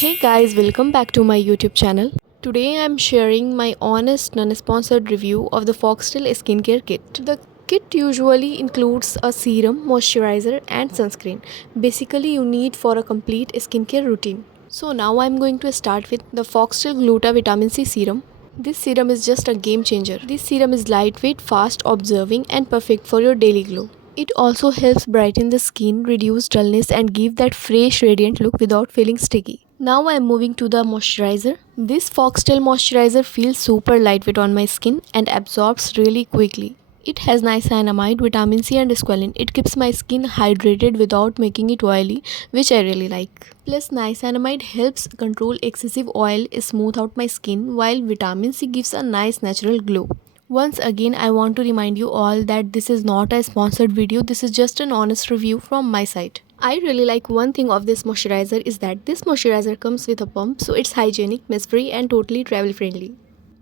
Hey guys, welcome back to my YouTube channel. Today I am sharing my honest non-sponsored review of the Foxtale Skincare Kit. The kit usually includes a serum, moisturizer and sunscreen. Basically you need for a complete skincare routine. So now I am going to start with the Foxtale Gluta Vitamin C Serum. This serum is just a game changer. This serum is lightweight, fast absorbing and perfect for your daily glow. It also helps brighten the skin, reduce dullness and give that fresh radiant look without feeling sticky. Now I am moving to the moisturizer. This Foxtail moisturizer feels super lightweight on my skin and absorbs really quickly. It has niacinamide, vitamin C and squalene. It keeps my skin hydrated without making it oily, which I really like. Plus niacinamide helps control excessive oil, smooth out my skin, while vitamin C gives a nice natural glow. Once again, I want to remind you all that this is not a sponsored video, this is just an honest review from my side. I really like one thing of this moisturizer is that this moisturizer comes with a pump, so it's hygienic, mess free and totally travel friendly.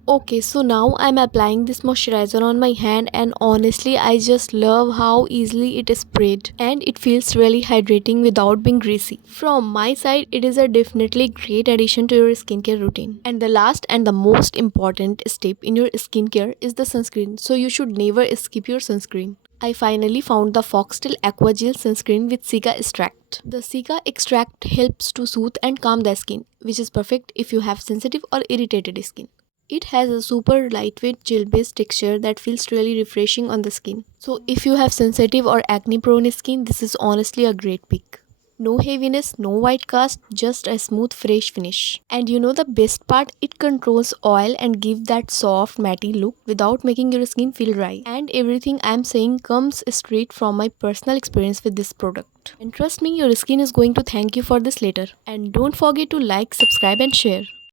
Okay, so now I'm applying this moisturizer on my hand and honestly I just love how easily it is spread and it feels really hydrating without being greasy. From my side, it is a definitely great addition to your skincare routine. And the last and the most important step in your skincare is the sunscreen. So you should never skip your sunscreen. I finally found the Foxtail Aqua Gel Sunscreen with Cica extract. The Cica extract helps to soothe and calm the skin, which is perfect if you have sensitive or irritated skin. It has a super lightweight gel-based texture that feels really refreshing on the skin. So if you have sensitive or acne-prone skin, this is honestly a great pick. No heaviness, no white cast, just a smooth fresh finish. And you know the best part? It controls oil and gives that soft matte look without making your skin feel dry. And everything I'm saying comes straight from my personal experience with this product. And trust me, your skin is going to thank you for this later. And don't forget to like, subscribe and share.